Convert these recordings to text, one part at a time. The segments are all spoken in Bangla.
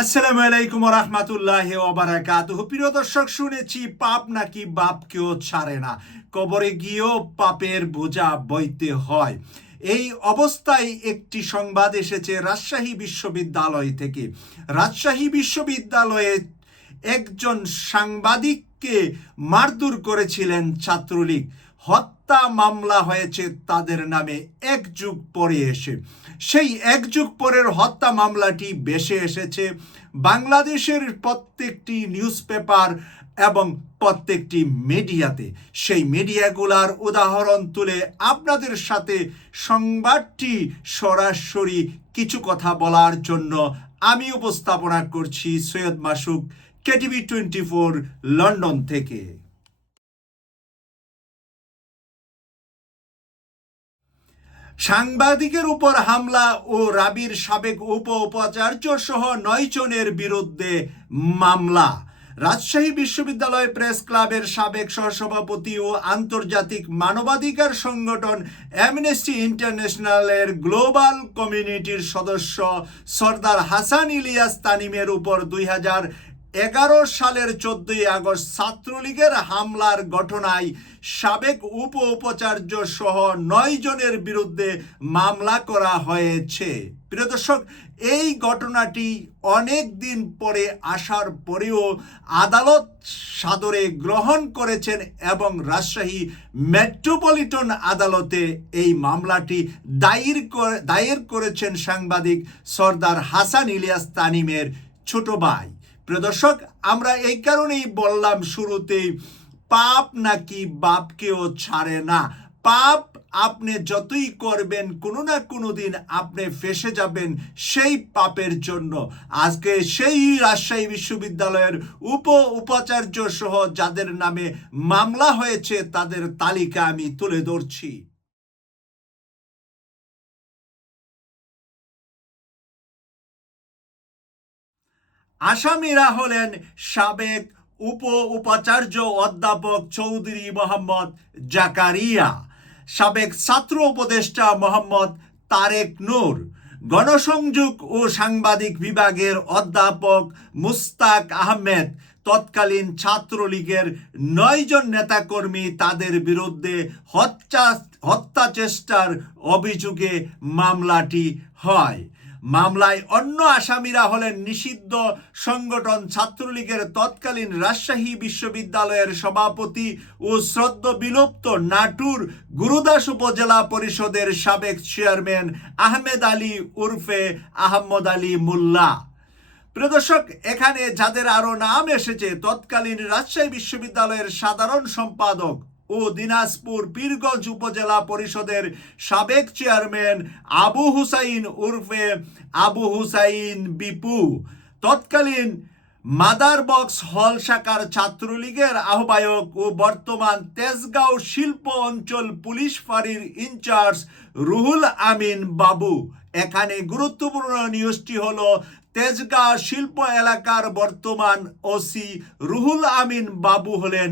আসসালামু আলাইকুম রহমতুল্লাহ ওবারাকাত প্রিয় দর্শক, শুনেছি পাপ নাকি বাপ বাপকেও ছাড়ে না। কবরে গিয়েও পাপের বোঝা বইতে হয়। এই অবস্থায় একটি সংবাদ এসেছে রাজশাহী বিশ্ববিদ্যালয় থেকে। রাজশাহী বিশ্ববিদ্যালয়ে একজন সাংবাদিককে মারধর করেছিলেন ছাত্রলীগ। হত্যা মামলা হয়েছে তাদের নামে এক যুগ পরে এসে। সেই এক যুগ পরের হত্যা মামলাটি বেশে এসেছে বাংলাদেশের প্রত্যেকটি নিউজ পেপার এবং প্রত্যেকটি মিডিয়াতে। সেই মিডিয়াগুলার উদাহরণ তুলে আপনাদের সাথে সংবাদটি সরাসরি কিছু কথা বলার জন্য আমি উপস্থাপনা করছি Syed Masuk, KTV twenty four, London থেকে। সাংবাদিকের উপর হামলা ও রাবির সাবেক উপ উপাচার্য সহ নয় জনের বিরুদ্ধে মামলা। রাজশাহী বিশ্ববিদ্যালয় প্রেস ক্লাবের সাবেক সহসভাপতি ও আন্তর্জাতিক মানবাধিকার সংগঠন অ্যামনেস্টি ইন্টারন্যাশনালের গ্লোবাল কমিউনিটির সদস্য সর্দার হাসান ইলিয়াস তানিমের উপর দুই হাজার এগারো সালের চোদ্দই আগস্ট ছাত্রলীগের হামলার ঘটনায় সাবেক উপ উপাচার্য সহ নয় জনের বিরুদ্ধে মামলা করা হয়েছে। প্রিয় দর্শক, এই ঘটনাটি অনেক দিন পরে আসার পরেও আদালত সাদরে গ্রহণ করেছেন এবং রাজশাহী মেট্রোপলিটন আদালতে এই মামলাটি দায়ের দায়ের করেছেন সাংবাদিক সর্দার হাসান ইলিয়াস তানিমের ছোট ভাই। প্রিয় দর্শক, আমরা এই কারণেই বললাম শুরুতেই, পাপ নাকি বাপকেও ছাড়ে না। পাপ আপনি যতই করবেন, কোনো না কোনো দিন আপনি ফেসে যাবেন সেই পাপের জন্য। আজকে সেই রাজশাহী বিশ্ববিদ্যালয়ের উপ উপাচার্য সহ যাদের নামে মামলা হয়েছে, তাদের তালিকা আমি তুলে ধরছি। আসামিরা হলেন সাবেক উপ উপাচার্য অধ্যাপক চৌধুরী মোহাম্মদ জাকারিয়া, সাবেক ছাত্র উপদেষ্টা মোহাম্মদ তারেক নূর, গণসংযোগ ও সাংবাদিক বিভাগের অধ্যাপক মুস্তাক আহমেদ, তৎকালীন ছাত্রলীগের নয়জন নেতাকর্মী তাদের বিরুদ্ধে হত্যা হত্যা চেষ্টার অভিযোগে মামলাটি হয়। মামলায় অন্য আসামিরা হলেন নিষিদ্ধ সংগঠন ছাত্রলীগের তৎকালীন রাজশাহী বিশ্ববিদ্যালয়ের সভাপতি ও শ্রদ্ধ বিলুপ্ত নাটুর গুরুদাস উপজেলা পরিষদের সাবেক চেয়ারম্যান আহমেদ আলী উর্ফে আহমদ আলী মোল্লা। প্রদর্শক এখানে যাদের আরও নাম এসেছে, তৎকালীন রাজশাহী বিশ্ববিদ্যালয়ের সাধারণ সম্পাদক ও দিনাজপুর পীরগঞ্জ উপজেলা পরিষদের সাবেক চেয়ারম্যান আবু হুসাইন উর্ফে আবু হুসাইন বিপু। তৎকালীন মাদার বক্স হল শাখার ছাত্রলীগের আহ্বায়ক ও বর্তমান তেজগাঁও শিল্প অঞ্চল পুলিশ ফাঁড়ির ইনচার্জ রুহুল আমিন বাবু। এখানে গুরুত্বপূর্ণ নিউজটি হল তেজগাঁ শিল্প এলাকার বর্তমান ওসি রুহুল আমিন বাবু হলেন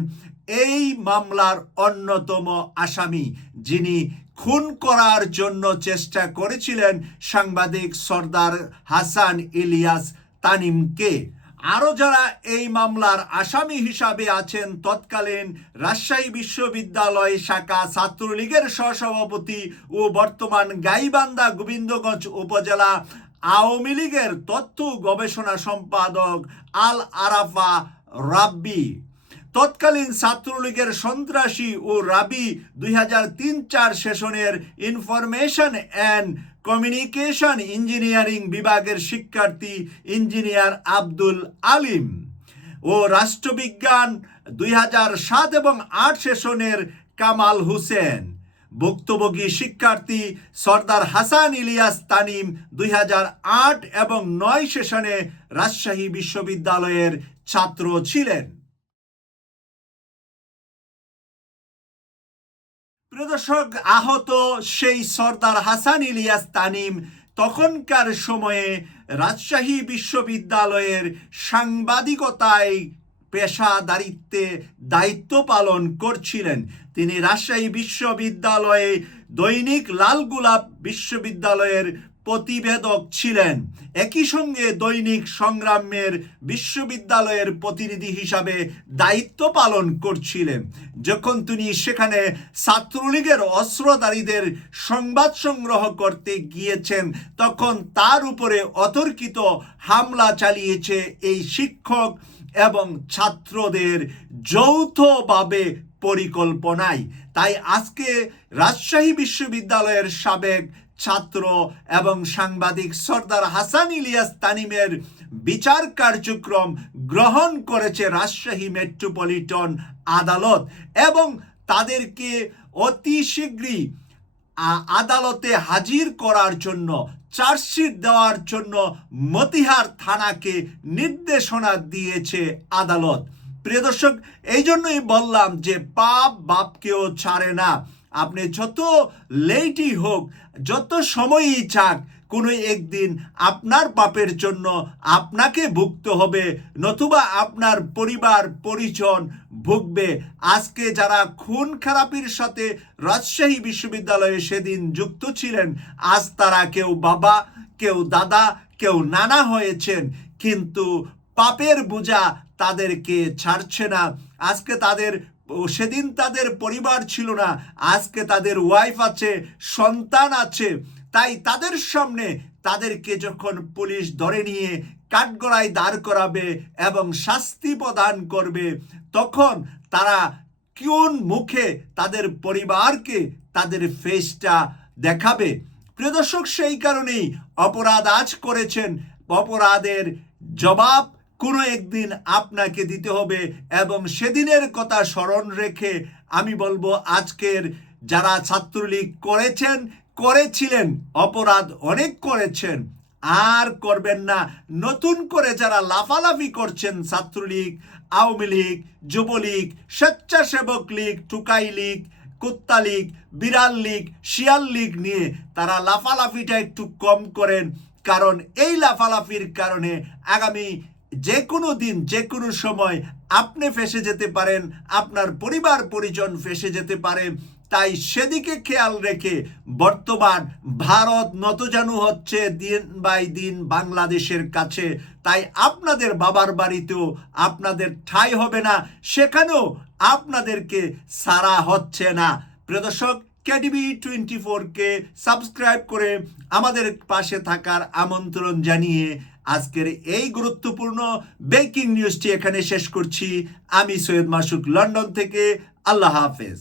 এই মামলার অন্যতম আসামি, যিনি খুন করার জন্য চেষ্টা করেছিলেন সাংবাদিক সর্দার হাসান ইলিয়াস তানিমকে। আরও যারা এই মামলার আসামি হিসাবে আছেন, তৎকালীন রাজশাহী বিশ্ববিদ্যালয় শাখা ছাত্রলীগের সহসভাপতি ও বর্তমান গাইবান্ধা গোবিন্দগঞ্জ উপজেলা আওয়ামী লীগের তথ্য গবেষণা সম্পাদক আল আরাফা রাব্বি। তৎকালীন ছাত্রলীগের সন্ত্রাসী ও রাবি দুই হাজার তিন চার সেশনের ইনফরমেশন অ্যান্ড কমিউনিকেশন ইঞ্জিনিয়ারিং বিভাগের শিক্ষার্থী ইঞ্জিনিয়ার আব্দুল আলিম ও রাষ্ট্রবিজ্ঞান দুই হাজার সাত এবং আট সেশনের কামাল হুসেন। ভুক্তভোগী শিক্ষার্থী সর্দার হাসান ইলিয়াস তানিম দুই এবং নয় সেশনে রাজশাহী বিশ্ববিদ্যালয়ের ছাত্র ছিলেন। প্রদর্শক আহত সেই সর্দার হাসান ইলিয়াস তানিম তখনকার সময়ে রাজশাহী বিশ্ববিদ্যালয়ের সাংবাদিকতায় পেশাদারিত্বে দায়িত্ব পালন করছিলেন। তিনি রাজশাহী বিশ্ববিদ্যালয়ে দৈনিক লাল গোলাপ বিশ্ববিদ্যালয়ের প্রতিবেদক ছিলেন। একই সঙ্গে দৈনিক সংগ্রামের বিশ্ববিদ্যালয়ের প্রতিনিধি হিসাবে দায়িত্ব পালন করছিলেন। যখন তিনি সেখানে ছাত্রলীগের অস্ত্রধারীদের সংবাদ সংগ্রহ করতে গিয়েছেন, তখন তার উপরে অতর্কিত হামলা চালিয়েছে এই শিক্ষক এবং ছাত্রদের যৌথভাবে পরিকল্পনায়। তাই আজকে রাজশাহী বিশ্ববিদ্যালয়ের সাবেক ছাত্র এবং সাংবাদিক সর্দার হাসান ইলিয়াস তানিমের বিচার কার্যক্রম গ্রহণ করেছে রাজশাহী মেট্রোপলিটন আদালত এবং তাদেরকে অতি শীঘ্রই আদালতে হাজির করার জন্য চার্জশিট দেওয়ার জন্য মতিহার থানাকে নির্দেশনা দিয়েছে আদালত। প্রিয় দর্শক এই জন্যই বললাম যে পাপ বাপকেও ছাড়ে না। আপনি যত লেটই হোক, যত সময়ই চাক কোনো একদিন আপনার পাপের জন্য আপনাকে ভুগতে হবে, নতুবা আপনার পরিবার, পরিজন ভুগবে। আজকে যারা খুন খারাপির সাথে রাজশাহী বিশ্ববিদ্যালয়ে সেদিন যুক্ত ছিলেন, আজ তারা কেউ বাবা, কেউ দাদা, কেউ নানা হয়েছেন, কিন্তু পাপের বোঝা তাদেরকে ছাড়ছে না। আজকে তাদের সেদিন তাদের পরিবার ছিল না, আজকে তাদের ওয়াইফ আছে, সন্তান আছে। তাই তাদের সামনে তাদেরকে যখন পুলিশ ধরে নিয়ে কাঠগড়ায় দাঁড় করাবে এবং শাস্তি প্রদান করবে, তখন তারা কোন মুখে তাদের পরিবারকে তাদের ফেসটা দেখাবে? প্রিয় দর্শক, সেই কারণেই অপরাধ আজ করেছেন। অপরাধের জবাব কোনো একদিন আপনাকে দিতে হবে এবং সেদিনের কথা স্মরণ রেখে আমি বলব, আজকের যারা ছাত্রলীগ করেছেন, করেছিলেন, অপরাধ অনেক করেছেন, আর করবেন না। নতুন করে যারা লাফালাফি করছেন ছাত্রলীগ, আওয়ামী লীগ, যুবলীগ, স্বেচ্ছাসেবক লীগ, টুকাই লীগ, কুত্তা লীগ, বিড়াল লীগ, শিয়াল লীগ নিয়ে তারা লাফালাফিটা একটু কম করেন, কারণ এই লাফালাফির কারণে আগামী যে কোনো দিন যে কোনো সময় আপনি ফেসে যেতে পারেন, আপনার পরিবার, পরিজন ফেসে যেতে পারে। তাই সেদিকে খেয়াল রেখে বর্তমান ভারত নতজানু হচ্ছে দিন বাই দিন বাংলাদেশের কাছে। তাই আপনাদের বাবার বাড়িতেও আপনাদের ঠাঁই হবে না, সেখানেও আপনাদেরকে সারা হচ্ছে না। প্রিয় দর্শক কেডিবি টোয়েন্টি ফোরকে সাবস্ক্রাইব করে আমাদের পাশে থাকার আমন্ত্রণ জানিয়ে আজকের এই গুরুত্বপূর্ণ ব্রেকিং নিউজটি এখানে শেষ করছি। আমি সৈয়দ মাসুক লন্ডন থেকে, আল্লাহ হাফেজ।